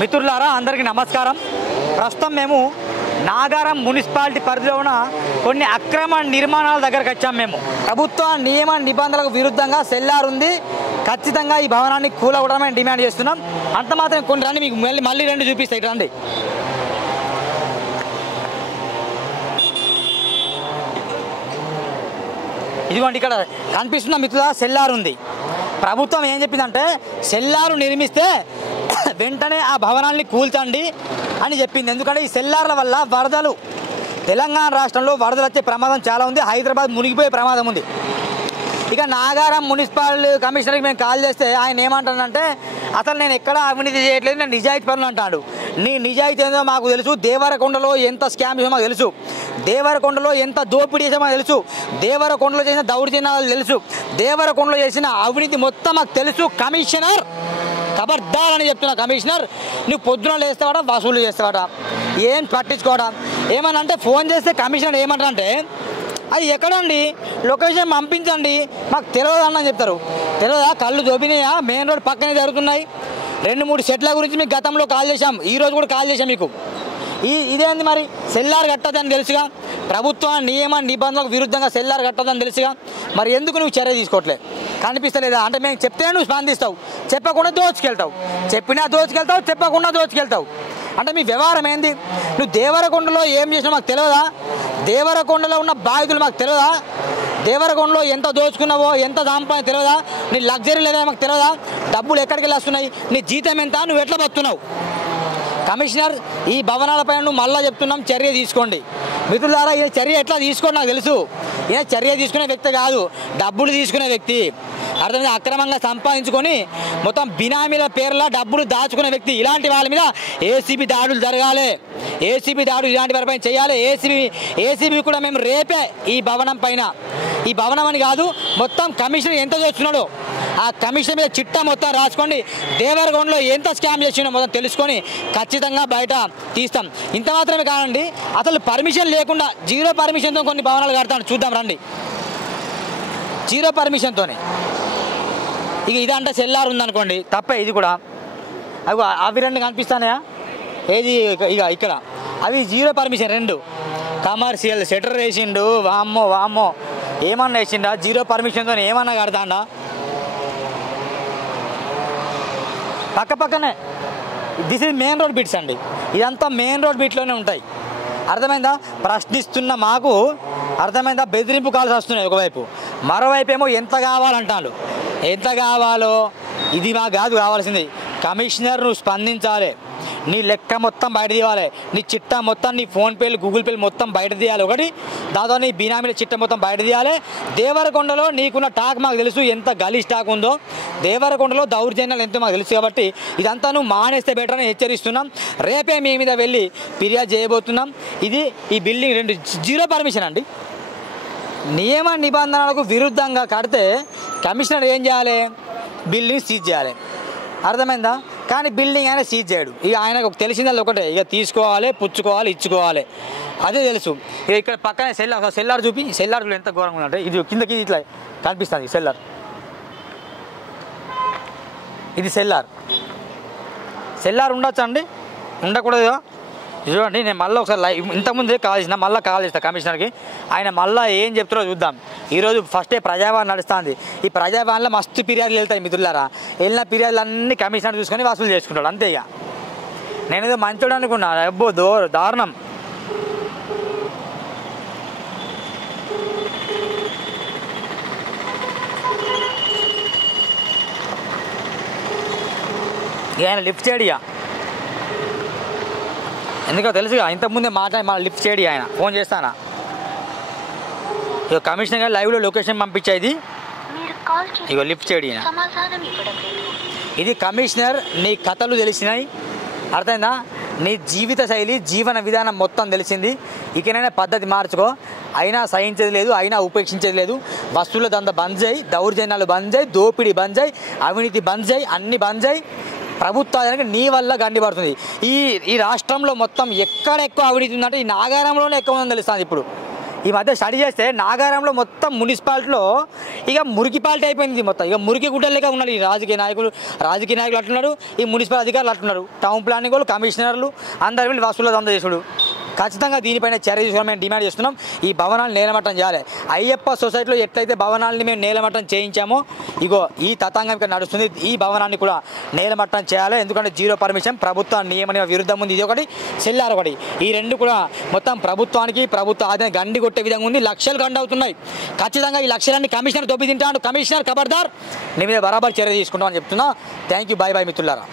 మిత్రులారా అందరికీ నమస్కారం. ప్రస్తుతం మేము నాగారం మున్సిపాలిటీ పరిధిలో ఉన్న కొన్ని అక్రమ నిర్మాణాల దగ్గరకు వచ్చాం. మేము ప్రభుత్వ నియమ నిబంధనలకు విరుద్ధంగా సెల్లార్ ఉంది, ఖచ్చితంగా ఈ భవనాన్ని కూలగొట్టడమే డిమాండ్ చేస్తున్నాం. అంత మాత్రం కొన్ని రండి, మీకు మళ్ళీ రెండు చూపిస్తాయి. రండి. ఇదిగోండి, ఇక్కడ కనిపిస్తున్న మిత్రులారా సెల్లార్ ఉంది. ప్రభుత్వం ఏం చెప్పిందంటే సెల్లారు నిర్మిస్తే వెంటనే ఆ భవనాన్ని కూల్చండి అని చెప్పింది. ఎందుకంటే ఈ సెల్లార్ల వల్ల వరదలు, తెలంగాణ రాష్ట్రంలో వరదలు వచ్చే ప్రమాదం చాలా ఉంది. హైదరాబాద్ మునిగిపోయే ప్రమాదం ఉంది. ఇక నాగారం మున్సిపల్ కమిషనర్కి మేము కాల్ చేస్తే ఆయన ఏమంటాడంటే అసలు నేను ఎక్కడ అవినీతి చేయట్లేదు, నేను నిజాయితీ పనులు అంటాడు. నీ నిజాయితీ ఏందో మాకు తెలుసు, దేవరకొండలో ఎంత స్కామ్ చేసో మాకు తెలుసు, దేవరకొండలో ఎంత దోపిడీ చేసో మాకు తెలుసు, దేవరకొండలో చేసిన దౌర్జన్యాలు తెలుసు, దేవరకొండలో చేసిన అవినీతి మొత్తం మాకు తెలుసు. కమిషనర్ ఖబర్దార్ అని చెప్తున్నా. కమిషనర్, నువ్వు పొద్దున లేస్తావాడా వసూలు చేస్తావాడా, ఏం పట్టించుకోవడా? ఏమన్నా అంటే ఫోన్ చేస్తే కమిషనర్ ఏమంటారంటే అది ఎక్కడండి, లొకేషన్ పంపించండి, మాకు తెలియదు అని చెప్తారు. తెలియదా? కళ్ళు దోపినాయా? మెయిన్ రోడ్ పక్కనే జరుగుతున్నాయి. 2-3 సెట్ల గురించి మీకు గతంలో కాల్ చేశాం, ఈరోజు కూడా కాల్ చేశాం మీకు. ఇదేంది మరి, సెల్లార్ కట్టదని తెలుసుగా, ప్రభుత్వ నియమ నిబంధనలకు విరుద్ధంగా సెల్లార్ కట్టదని తెలుసుగా, మరి ఎందుకు నువ్వు చర్య తీసుకోవట్లే? కనిపిస్తలేదా? అంటే మేము చెప్తేనే నువ్వు స్పందిస్తావు, చెప్పకుండా దోచుకెళ్తావు, చెప్పినా దోచుకెళ్తావు, చెప్పకుండా దోచుకెళ్తావు. అంటే మీ వ్యవహారం ఏంది? నువ్వు దేవరకొండలో ఏం చేసినా మాకు తెలియదా? దేవరకొండలో ఉన్న బాధితులు మాకు తెలియదా? దేవరకొండలో ఎంత దోచుకున్నావో, ఎంత సంపాదన తెలియదా? నీ లగ్జరీ లేదా మాకు తెలియదా? డబ్బులు ఎక్కడికి వెళ్ళి వస్తున్నాయి? నీ జీతం ఎంత? నువ్వు ఎట్లా బతున్నావు? కమిషనర్, ఈ భవనాలపైన నువ్వు మళ్ళీ చెప్తున్నాం, చర్య తీసుకోండి. మిత్రులారా, ఈయన చర్య ఎట్లా తీసుకోండి నాకు తెలుసు. ఈయన చర్య తీసుకునే వ్యక్తి కాదు, డబ్బులు తీసుకునే వ్యక్తి. అర్థమైంది? అక్రమంగా సంపాదించుకొని మొత్తం బినామీల పేర్ల డబ్బులు దాచుకునే వ్యక్తి. ఇలాంటి వాళ్ళ మీద ఏసీబీ దాడులు జరగాలి, ఏసీబీ దాడులు ఇలాంటి వారిపై చేయాలి. ఏసీబీ కూడా మేము రేపే ఈ భవనం పైన, ఈ భవనం అని కాదు మొత్తం కమిషనర్ ఎంత చేస్తున్నాడో ఆ కమిషన్ మీద చిట్టా మొత్తం రాసుకోండి. దేవరకొండలో ఎంత స్కామ్ చేసినో మొత్తం తెలుసుకొని ఖచ్చితంగా బయట తీస్తాం. ఇంత మాత్రమే కాదండి, అసలు పర్మిషన్ లేకుండా జీరో పర్మిషన్తో కొన్ని భవనాలు కడతాను, చూద్దాం రండి. జీరో పర్మిషన్తోనే. ఇక ఇదంటే సెల్లార్ ఉందనుకోండి, తప్పే ఇది కూడా. అవి రెండు కనిపిస్తానయా? ఏది ఇక ఇక్కడ అవి జీరో పర్మిషన్, 2 కమర్షియల్ షట్టర్ వేసిండు. వామ్మో వామ్మో, ఏమన్నా వేసిండా? జీరో పర్మిషన్తో ఏమన్నా కడతాడా? పక్కనే this is main road bits అండి, ఇదంతా మెయిన్ రోడ్ బిట్లోనే ఉంటాయి. అర్థమైందా? ప్రశ్నిస్తున్న మాకు అర్థమైందా? బెదిరింపు కాల్స్ వస్తున్నాయి ఒకవైపు, మరోవైపు ఏమో ఎంత కావాలంటాడు. ఎంత కావాలో ఇది మాకు కాదు కావాల్సింది. కమిషనర్ నువ్వు స్పందించాలి, నీ లెక్క మొత్తం బయట తీయాలి, నీ చిట్టా మొత్తం, నీ ఫోన్పేలు గూగుల్ పేలు మొత్తం బయట తీయాలి ఒకటి. దాంతో నీ బినామీల చిట్టా మొత్తం బయట తీయాలి. దేవరకొండలో నీకున్న టాక్ మాకు తెలుసు, ఎంత గలీజ్ టాక్ ఉందో. దేవరకొండలో దౌర్జన్యాలు ఎంతో మాకు తెలుసు. కాబట్టి ఇదంతా నువ్వు మానేస్తే బెటర్ అని హెచ్చరిస్తున్నాం. రేపే మీ మీద వెళ్ళి ఫిర్యాదు చేయబోతున్నాం. ఇది ఈ బిల్డింగ్ 2 జీరో పర్మిషన్ అండి. నియమ నిబంధనలకు విరుద్ధంగా కడితే కమిషనర్ ఏం చేయాలి? బిల్డింగ్ సీజ్ చేయాలి. అర్థమైందా? కానీ బిల్డింగ్ ఆయన సీజ్ చేయడు. ఇక ఆయనకు తెలిసింది ఒకటే, ఇక తీసుకోవాలి, పుచ్చుకోవాలి, ఇచ్చుకోవాలి, అదే తెలుసు. ఇక ఇక్కడ పక్కనే సెల్లార్ చూపి, సెల్లార్ ఎంత ఘోరంగా ఉందంటే ఇది కిందకి ఇట్లా కనిపిస్తుంది సెల్లార్. ఇది సెల్లార్ ఉండొచ్చా అండి? ఉండకూడదు. చూడండి, నేను మళ్ళీ ఒకసారి ఇంతకుముందే కాల్ చేసిన, మళ్ళీ కాల్ చేస్తాను కమిషనర్కి. ఆయన మళ్ళీ ఏం చెప్తారో చూద్దాం. ఈరోజు ఫస్టే ప్రజావాణి నడుస్తుంది. ఈ ప్రజావాణిలో మస్తు ఫిర్యాదులు వెళ్తాయి మిత్రులారా. వెళ్ళిన ఫిర్యాదులు అన్నీ కమిషనర్ చూసుకొని వసూలు చేసుకుంటాడు అంతే. ఇక నేనేదో మంచోడు అనుకున్నా, అబ్బో దారుణం. ఇక ఆయన లిఫ్ట్ చేయడు, ఇక ఎందుకో తెలుసుగా, ఇంతకుముందే మళ్ళీ లిఫ్ట్ చేయడు ఆయన. ఫోన్ చేస్తానా? ఇక కమిషనర్ గారు లైవ్లో లొకేషన్ పంపించేది, ఇక లిఫ్ట్ చేయడు ఈయన. ఇది కమిషనర్, నీ కథలు తెలిసినాయి, అర్థమైందా? నీ జీవిత శైలి, జీవన విధానం మొత్తం తెలిసింది. ఇకనైనా పద్ధతి మార్చుకో. అయినా సహించేది లేదు, అయినా ఉపేక్షించేది లేదు. వస్తువుల దంద బంద్ చేయి, దౌర్జన్యాలు బంద్ చేయి, దోపిడీ బంద్ చేయి, అవినీతి బంద్ చేయి, అన్ని బంద్ చేయి. ప్రభుత్వానికి నీ వల్ల గండి పడుతుంది. ఈ రాష్ట్రంలో మొత్తం ఎక్కడ ఎక్కువ అవినీతి ఉందంటే ఈ నాగారంలోనే ఎక్కువ ఉందని తెలుస్తుంది ఇప్పుడు. ఈ మధ్య స్టడీ చేస్తే నాగారంలో మొత్తం మున్సిపాలిటీలో ఇక మురికిపాలిటీ అయిపోయింది మొత్తం. ఇక మురికి గుడ్డలేక ఉన్నారు ఈ రాజకీయ నాయకులు అట్లున్నారు, ఈ మున్సిపల్ అధికారులు అట్లున్నారు, టౌన్ ప్లానింగ్ వాళ్ళు, కమిషనర్లు అందరు వీళ్ళు వసూలు అందజేసుడు. ఖచ్చితంగా దీనిపైన చర్య తీసుకోవాలని మేము డిమాండ్ చేస్తున్నాం. ఈ భవనాలు నేలమట్టం చేయాలి. అయ్యప్ప సొసైటీలో ఎట్లయితే భవనాలని మేము నేలమట్టం చేయించామో ఇగో ఈ తతంగం ఇక్కడ నడుస్తుంది. ఈ భవనాన్ని కూడా నేలమట్టం చేయాలి. ఎందుకంటే జీరో పర్మిషన్, ప్రభుత్వ నియమ విరుద్ధం ఉంది. ఇది ఒకటి, సెల్లార్ ఒకటి. ఈ రెండు కూడా మొత్తం ప్రభుత్వానికి ప్రభుత్వ ఆదాయం గండి కొట్టే విధంగా ఉంది. లక్షలు గండి అవుతున్నాయి. ఖచ్చితంగా ఈ లక్షలన్నీ కమిషనర్ దొబ్బి తింటాడు. కమిషనర్ ఖబర్దార్, నీ మీద బరాబర్ చర్య తీసుకుంటామని చెప్తున్నా. Thank you. బాయ్ బాయ్ మిత్రులారా.